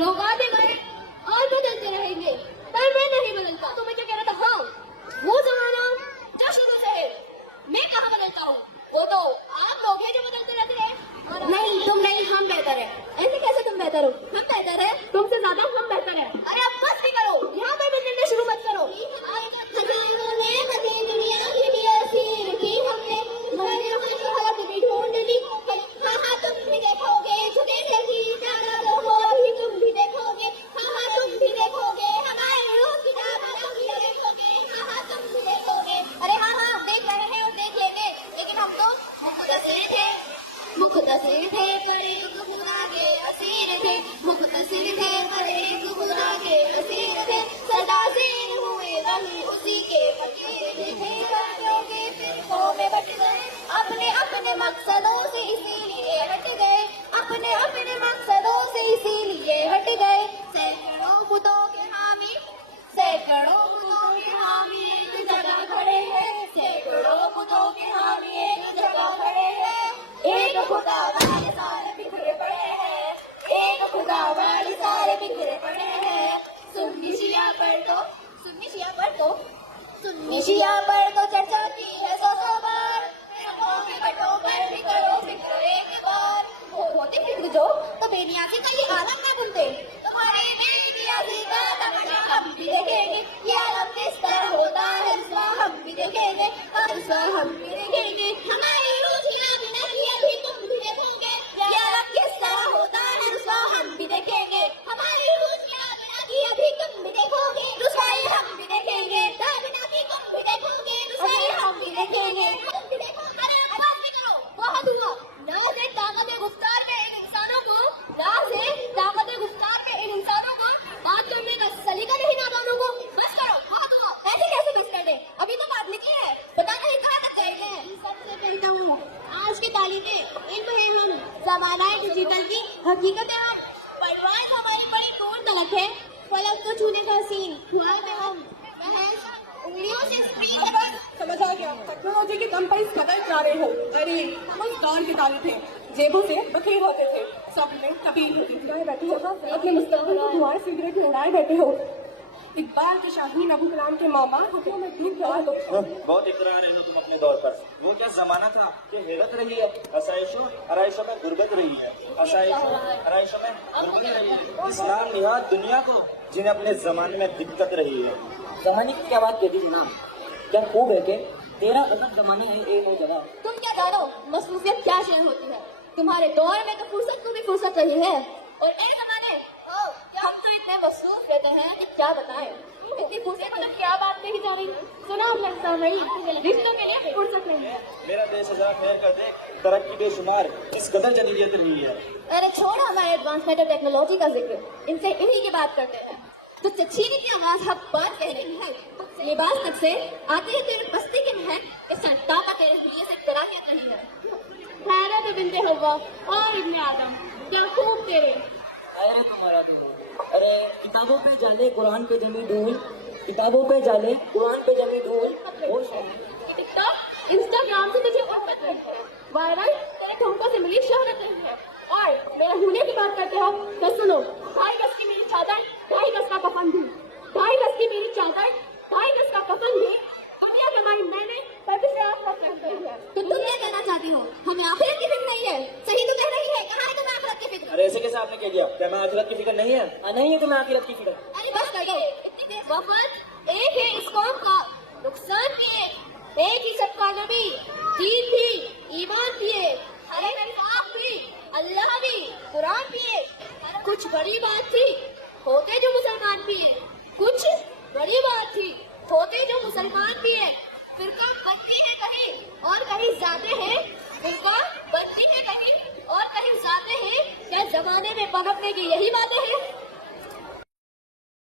लोग आते गए और बदलते रहेंगे, पर मैं नहीं बदलता। तो मैं क्या कह रहा था, हाँ वो जमाना जो शुरू से है, मैं कहाँ बदलता हूँ, वो तो आप लोग हैं जो बदलते रहते हैं। नहीं तुम नहीं, हम बेहतर है। ऐसे कैसे तुम बेहतर हो? हम बेहतर है, तुमसे ज्यादा हम बेहतर है। अरे अब बस भी करो, यहाँ पर बदलने शुरू मत करो। ढूंढ ली, हाँ हाँ तुम भी देखोगे, छुपे से ही जाना तो हो ही तुम भी देखोगे, हाँ हाँ तुम भी देखोगे, हमारे रूह की दावत तुम भी देखोगे, हाँ हाँ तुम भी देखोगे। अरे हाँ हाँ देख रहे हैं और देख लेंगे, लेकिन हम तो मुख्तसिर थे पर एक खुदा के असीर थे, मुख्तसिर थे पर एक खुदा के असीर थे, सदा सीर हुए वही उसी के फकीर थे, बातों के फिरकों में बट गए, अपने अपने मकसदों से इसीलिए हट गए, अपने अपने मकसदों से इसीलिए हट गए। सैकड़ों बुतों के हामी, सैकड़ों बुतों के हामी एक जगह खड़े हैं, सैकड़ों बुतों के हामी एक जगह खड़े हैं, एक खुदा वाले सारे बिखरे पड़े हैं, एक खुदा वाले सारे बिखरे पड़े हैं। सुन्नी शिया पर तो चर्चा की है सौ बार, बटों पर भी करो फिक्र एक बार। होते फिक्र जो तो बेनियाजी का ये आलम ना बुनते, तुम्हारे बेनियाजी का तमाशा हम भी देखेंगे, ये आलम किस तरह होता है रुसवा हम भी देखेंगे, रुसवा हम भी देखेंगे, हमारी रोजियां बिना किए भी तुम भी देखोगे, ये आलम किस तरह होता है रुसवा हम भी देखेंगे, हमारी रोजियां बिना किए भी तुम भी देखोगे, रुसवाई हम भी देखेंगे, बिना की तुम भी देखोगे, रुसवाई हम भी देखेंगे, तुम भी देखोगे। बहुत हुआ, नाज़ है ताकत गुफ्तार में इन इंसानों को, नाज़ है ताकत गुफ्तार में इन इंसानों को, बात करने का सलीका नहीं नादानों को। बस करो, बहुत हुआ, ऐसे कैसे बस कर दे, अभी तो बात लिखी है, पता नहीं कहाँ तक गए हैं। सबसे कहता हूँ आज की तालीमें इल्म है हम, ज़माना डिजिटल की हकीकत है हम, परवाज़ हमारी बड़ी दूर तलक है, फलक को छूने का हसीन ख्वाब है हम, उंगलियों से स्क्रीन है बस। समझ आ गया, टेक्नोलॉजी के दम पर इस कदर जा रहे हो। अरे उस दौर के ताले थे, जेबों से बखेर होते थे, सब में कबीर होती थी, बैठे हो अपने मुस्तकबिल को धुआं सिगरेट उड़ाए बैठे हो। इकबाल के शाहीन अबू कलाम के मामा हाथों में धूप दवा दो। बहुत इकरार है तुम अपने दौर पर, वो क्या जमाना था कि हैरत रही है, आसाइशों आराइशों में गुर्बत रही है, आसाइशों आराइशों में गुर्बत रही है, इस्लाम निहाद दुनिया को जिन्हें अपने जमाने में दिक्कत रही है। जमाने की क्या बात कहती जनाब, क्या खूब है कि 13 अलग जमाने हैं एक ही जगह। तुम क्या जानो मसरूफियत क्या शेयर होती है, तुम्हारे दौर में तो फुर्सत को भी फुर्सत रही है, और नए जमाने हम तो इतने मसरूफ रहते हैं कि क्या बताएं। इतनी फुर्सत मतलब क्या बात कही जा रही है, सुना लगता नहीं, रिश्तों के लिए फुर्सत नहीं है। मेरा देश हजार खैर कर दे, तरक्की बेशुमार इस कदर जदीदियत रही है। अरे छोड़ हमारे एडवांसमेंट और टेक्नोलॉजी का जिक्र, इनसे इन्हीं की बात करते हैं। तुझसे छीनी की आवाज हम बात कह रही है, लिबास तक से आते हैं तेरे बस्ती के महल, इस ताकत तेरे लिए से तराहियत रही है। हैरत बिनते हवा और इब्ने आदम क्या खूब तेरे। अरे तुम्हारा तो अरे किताबों पे जाले कुरान पे जमी धूल, किताबों पे जाले कुरान पे जमी धूल। टिकटॉक इंस्टाग्राम से तुझे उम्मत रही है, वायरल तेरे ठुमकों से मिली शोहरत रही है, और मेरे हुने की बात करते हो तो सुनो, 2.5 गज की मेरी चादर, 2.5 गज का कफन भी, 2.5 गज की मेरी चादर, 2.5 गज का कफन भी, दुनिया कमाई मैंने तब से आप पसंद गई है। तो तुम क्या कहना चाहती हो, हमें आखिरत की फिक्र नहीं है? सही तो कह रही है, कहाँ है तुम्हें आखिरत की फिक्र? अरे ऐसे कैसे आपने कह दिया, क्या मैं आखिरत की फिक्र नहीं है? नहीं है तुम्हें आखिरत की फिक्र? अरे बस कर दो, वफद एक है इस कौम का, नुकसान भी एक ही सबका नबी, दीन भी, ईमान भी है, अरे इंसाफ भी, अल्लाह भी, कुरान भी है। कुछ बड़ी बात थी होते जो मुसलमान भी है, कुछ बड़ी बात थी होते जो मुसलमान भी है, फिरका बनती है कहीं और कहीं जाते हैं, फिरका बनती है कहीं और कहीं जाते हैं, क्या जमाने में पनपने की यही बातें हैं?